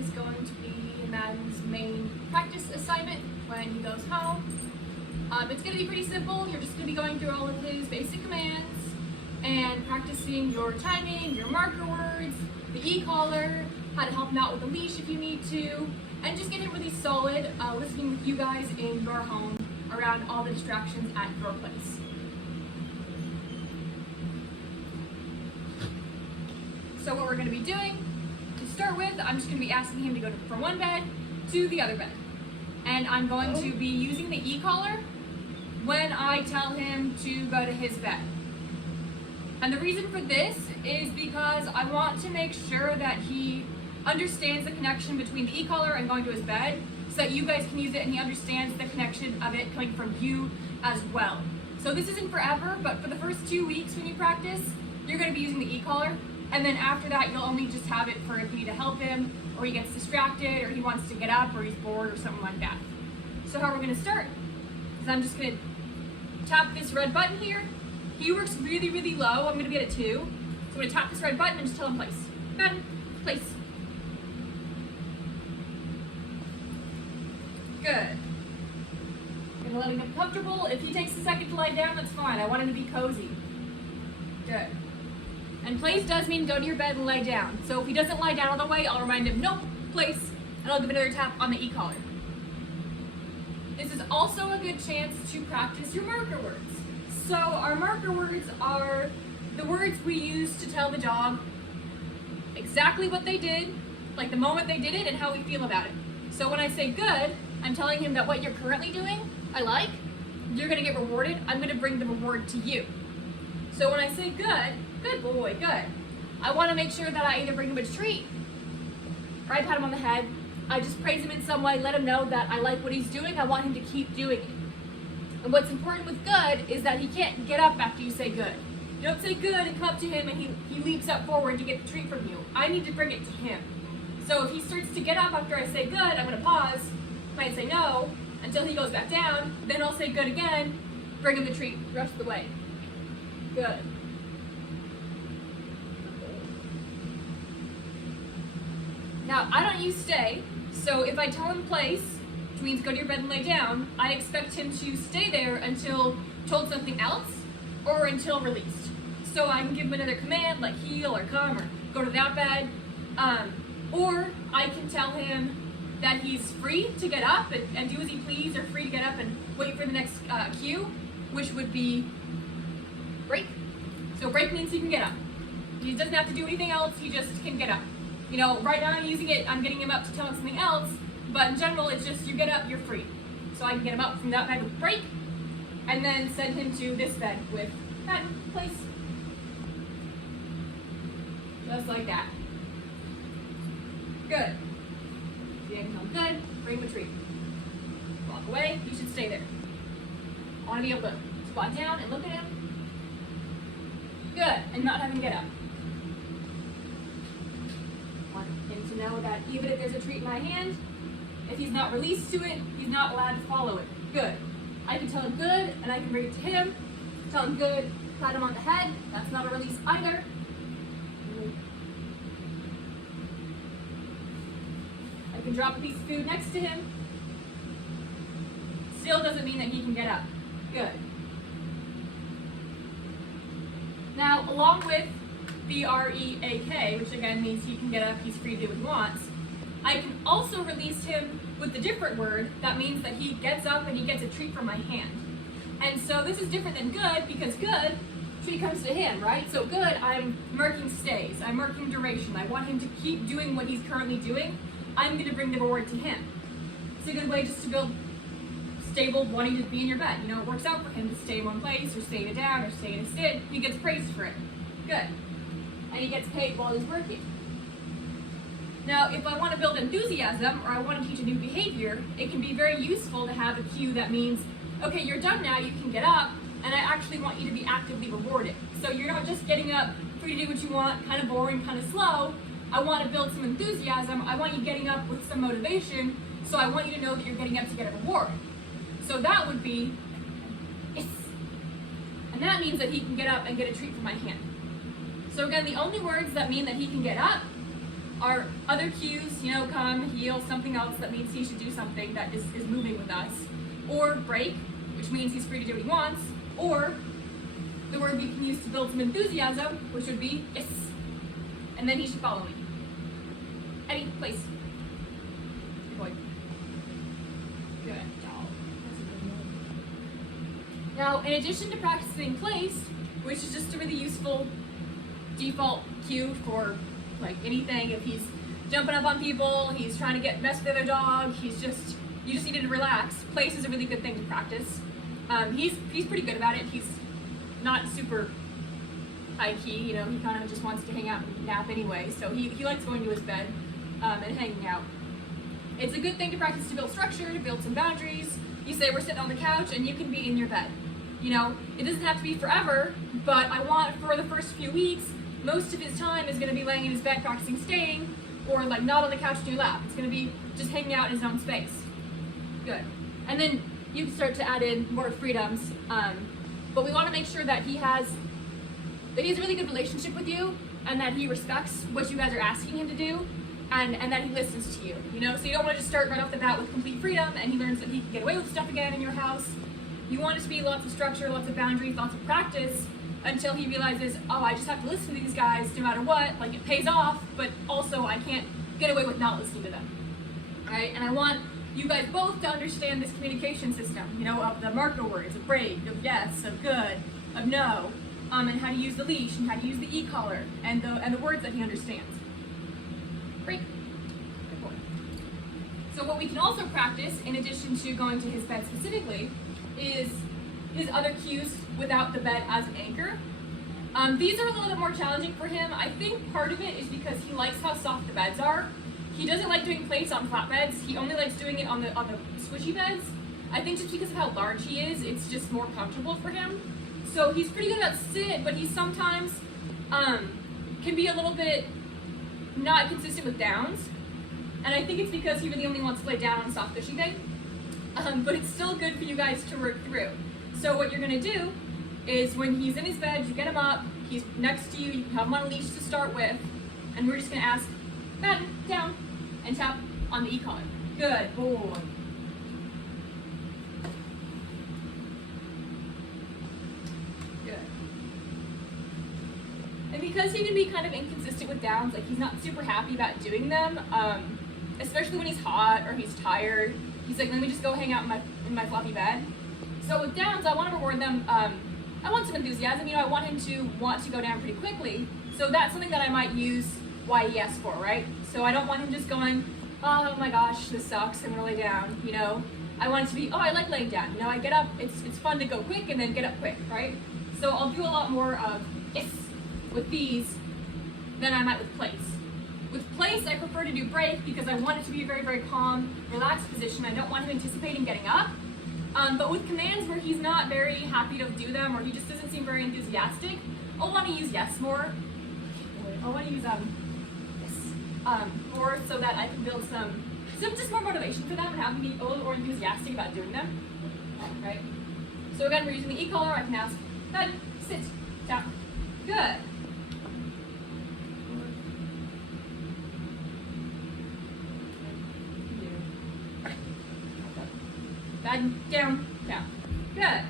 is going to be Madden's main practice assignment when he goes home. It's going to be pretty simple. You're just going to be going through all of his basic commands and practicing your timing, your marker words, the e-collar, how to help him out with the leash if you need to, and just get him really solid listening with you guys in your home around all the distractions at your place. So what we're going to be doing, to start with, I'm just going to be asking him to go from one bed to the other bed. And I'm going to be using the e-collar when I tell him to go to his bed. And the reason for this is because I want to make sure that he understands the connection between the e-collar and going to his bed, so that you guys can use it and he understands the connection of it coming from you as well. So this isn't forever, but for the first 2 weeks when you practice, you're going to be using the e-collar, and then after that you'll only just have it for if you need to help him, or he gets distracted, or he wants to get up, or he's bored, or something like that. So how we're going to start is I'm just going to tap this red button here. He works really, really low. I'm going to be at a 2. So I'm going to tap this red button and just tell him place. Button, place. Good. I'm going to let him get comfortable. If he takes a second to lie down, that's fine. I want him to be cozy. Good. And place does mean go to your bed and lay down. So if he doesn't lie down all the way, I'll remind him, nope, place, and I'll give another tap on the e-collar. This is also a good chance to practice your marker words. So our marker words are the words we use to tell the dog exactly what they did, like the moment they did it, and how we feel about it. So when I say good, I'm telling him that what you're currently doing, I like, you're going to get rewarded, I'm going to bring the reward to you. So when I say good, good boy, good, I want to make sure that I either bring him a treat, or I pat him on the head, I just praise him in some way, let him know that I like what he's doing, I want him to keep doing it. And what's important with good is that he can't get up after you say good. You don't say good and come up to him and he leaps up forward to get the treat from you. I need to bring it to him. So if he starts to get up after I say good, I'm going to pause, might say no, until he goes back down, then I'll say good again, bring him the treat the rest of the way. Good. Now, I don't use stay, so if I tell him place, which means go to your bed and lay down, I expect him to stay there until told something else or until released. So I can give him another command like heel or come or go to that bed, or I can tell him that he's free to get up and do as he please, or free to get up and wait for the next cue, which would be break. So break means he can get up. He doesn't have to do anything else, he just can get up. You know, right now I'm using it, I'm getting him up to tell him something else, but in general it's just you get up, you're free. So I can get him up from that bed with break, and then send him to this bed with that place. Just like that. Good. You can tell him good, bring him a treat. Walk away, you should stay there. I want to be able to squat down and look at him. Good, and not have him get up. I want him to know that even if there's a treat in my hand, if he's not released to it, he's not allowed to follow it. Good. I can tell him good, and I can bring it to him. Tell him good, pat him on the head. That's not a release either. I can drop a piece of food next to him. Still doesn't mean that he can get up. Good. Now, along with B-R-E-A-K, which again means he can get up, he's free to do what he wants, I can also release him with the different word that means that he gets up and he gets a treat from my hand. And so this is different than good, because good, treat comes to him, right? So good, I'm marking stays, I'm marking duration. I want him to keep doing what he's currently doing. I'm going to bring the reward to him. It's a good way just to build stable wanting to be in your bed. You know, it works out for him to stay in one place, or stay in a down, or stay in a sit. He gets praised for it. Good. And he gets paid while he's working. Now, if I want to build enthusiasm, or I want to teach a new behavior, it can be very useful to have a cue that means, okay, you're done now, you can get up, and I actually want you to be actively rewarded. So you're not just getting up, free to do what you want, kind of boring, kind of slow. I want to build some enthusiasm. I want you getting up with some motivation, so I want you to know that you're getting up to get a reward. So that would be, yes. And that means that he can get up and get a treat from my hand. So again, the only words that mean that he can get up Our other cues, you know, come, heel, something else that means he should do something that is moving with us. Or break, which means he's free to do what he wants. Or the word we can use to build some enthusiasm, which would be yes. And then he should follow me. Eddie, place. Good boy. Good job. Now, in addition to practicing place, which is just a really useful default cue for like anything, if he's jumping up on people, he's trying to mess with the other dog, you just need to relax. Place is a really good thing to practice. He's pretty good about it. He's not super high key, you know, he kind of just wants to hang out and nap anyway, so he likes going to his bed and hanging out. It's a good thing to practice to build structure, to build some boundaries. You say we're sitting on the couch and you can be in your bed. You know, it doesn't have to be forever, but I want for the first few weeks, most of his time is going to be laying in his bed practicing staying, or like not on the couch in your lap. It's going to be just hanging out in his own space. Good. And then you can start to add in more freedoms, but we want to make sure that he has a really good relationship with you, and that he respects what you guys are asking him to do, and that he listens to you. You know, so you don't want to just start right off the bat with complete freedom, and he learns that he can get away with stuff again in your house. You want it to be lots of structure, lots of boundaries, lots of practice, until he realizes, oh, I just have to listen to these guys no matter what. Like, it pays off, but also I can't get away with not listening to them. All right, and I want you guys both to understand this communication system, you know, of the marker words, of break, of yes, of good, of no, and how to use the leash, and how to use the e-collar, and the words that he understands. Break. Good boy. So what we can also practice, in addition to going to his bed specifically, is his other cues without the bed as an anchor. These are a little bit more challenging for him. I think part of it is because he likes how soft the beds are. He doesn't like doing plates on flat beds. He only likes doing it on the squishy beds. I think just because of how large he is, it's just more comfortable for him. So he's pretty good at sit, but he sometimes can be a little bit not consistent with downs. And I think it's because he really only wants to play down on a soft cushy thing. But it's still good for you guys to work through. So what you're gonna do is when he's in his bed, you get him up, he's next to you, you can have him on a leash to start with, and we're just gonna ask, Madden, down, and tap on the e-collar. Good boy. Good. And because he can be kind of inconsistent with downs, like he's not super happy about doing them, especially when he's hot or he's tired, he's like, let me just go hang out in my fluffy bed. So with downs, I want to reward them. I want some enthusiasm. You know, I want him to want to go down pretty quickly. So that's something that I might use YES for, right? So I don't want him just going, oh my gosh, this sucks, I'm gonna lay down, you know? I want it to be, oh, I like laying down. You know, I get up, it's fun to go quick and then get up quick, right? So I'll do a lot more of yes with these than I might with place. With place, I prefer to do break because I want it to be a very, very calm, relaxed position. I don't want him anticipating getting up. But with commands where he's not very happy to do them or he just doesn't seem very enthusiastic, I'll want to use yes more. I'll want to use yes more so that I can build some just more motivation for them and have them be a little more enthusiastic about doing them. Right? So again, we're using the e-collar. I can ask, bed, sit, tap. Good. Bed, down, down. Good.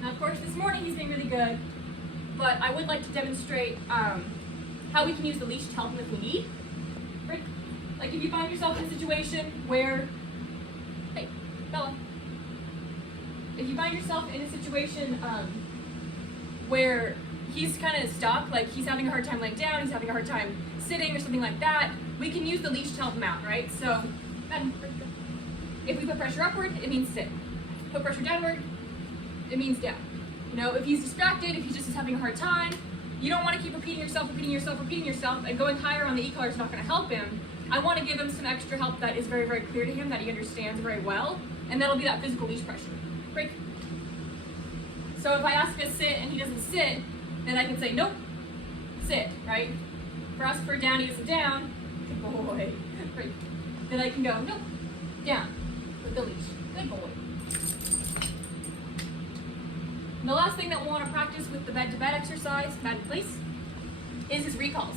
Now, of course, this morning he's being really good, but I would like to demonstrate how we can use the leash to help him if we need. Right? Like if you find yourself in a situation where, hey, Bella. If you find yourself in a situation where he's kind of stuck, like he's having a hard time laying down, he's having a hard time sitting or something like that, we can use the leash to help him out, right? So, if we put pressure upward, it means sit. Put pressure downward, it means down. You know, if he's distracted, if he just is having a hard time, you don't want to keep repeating yourself, and going higher on the e-collar is not going to help him. I want to give him some extra help that is very, very clear to him, that he understands very well, and that'll be that physical leash pressure. Break. So if I ask him to sit and he doesn't sit, then I can say, nope, sit, right? If I ask for a down, he doesn't down, good boy. Break. Then I can go, nope, down, with the leash, good boy. And the last thing that we'll want to practice with the bed-to-bed exercise, Madden place, is his recalls.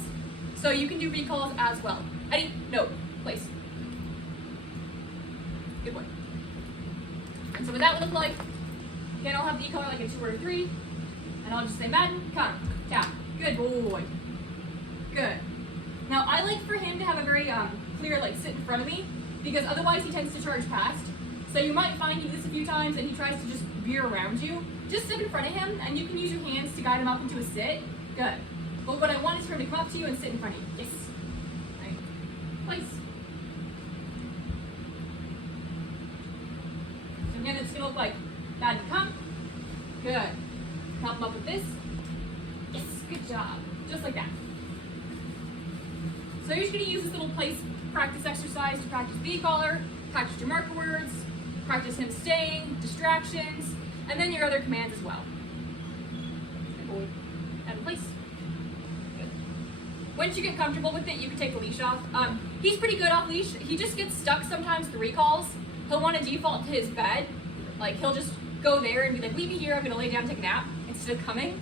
So you can do recalls as well. No, place. Good boy. And so what that would look like, again, I'll have the e-collar like a 2 or a 3, and I'll just say Madden, come, tap. Good boy. Good. Now I like for him to have a very clear like sit in front of me, because otherwise he tends to charge past. So you might find you do this a few times and he tries to just veer around you. Just sit in front of him, and you can use your hands to guide him up into a sit. Good. But what I want is for him to come up to you and sit in front of you. Yes. Right. Place. So again, it's gonna look like Madden, come. Good. Help him up with this. Yes, good job. Just like that. So you're just gonna use this little place practice exercise to practice the e-collar, practice your marker words, practice him staying, distractions, and then your other commands as well. Good boy. And place. Good. Once you get comfortable with it, you can take the leash off. He's pretty good off leash. He just gets stuck sometimes with recalls. He'll want to default to his bed. Like he'll just go there and be like, leave me here, I'm gonna lay down and take a nap instead of coming.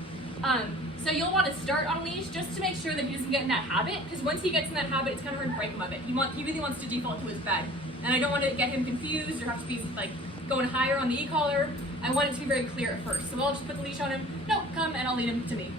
So you'll want to start on a leash just to make sure that he doesn't get in that habit, because once he gets in that habit, it's kind of hard to break him of it. He really wants to default to his bed. And I don't want to get him confused or have to be like going higher on the e-collar. I want it to be very clear at first. So I'll just put the leash on him. No, come, and I'll lead him to me.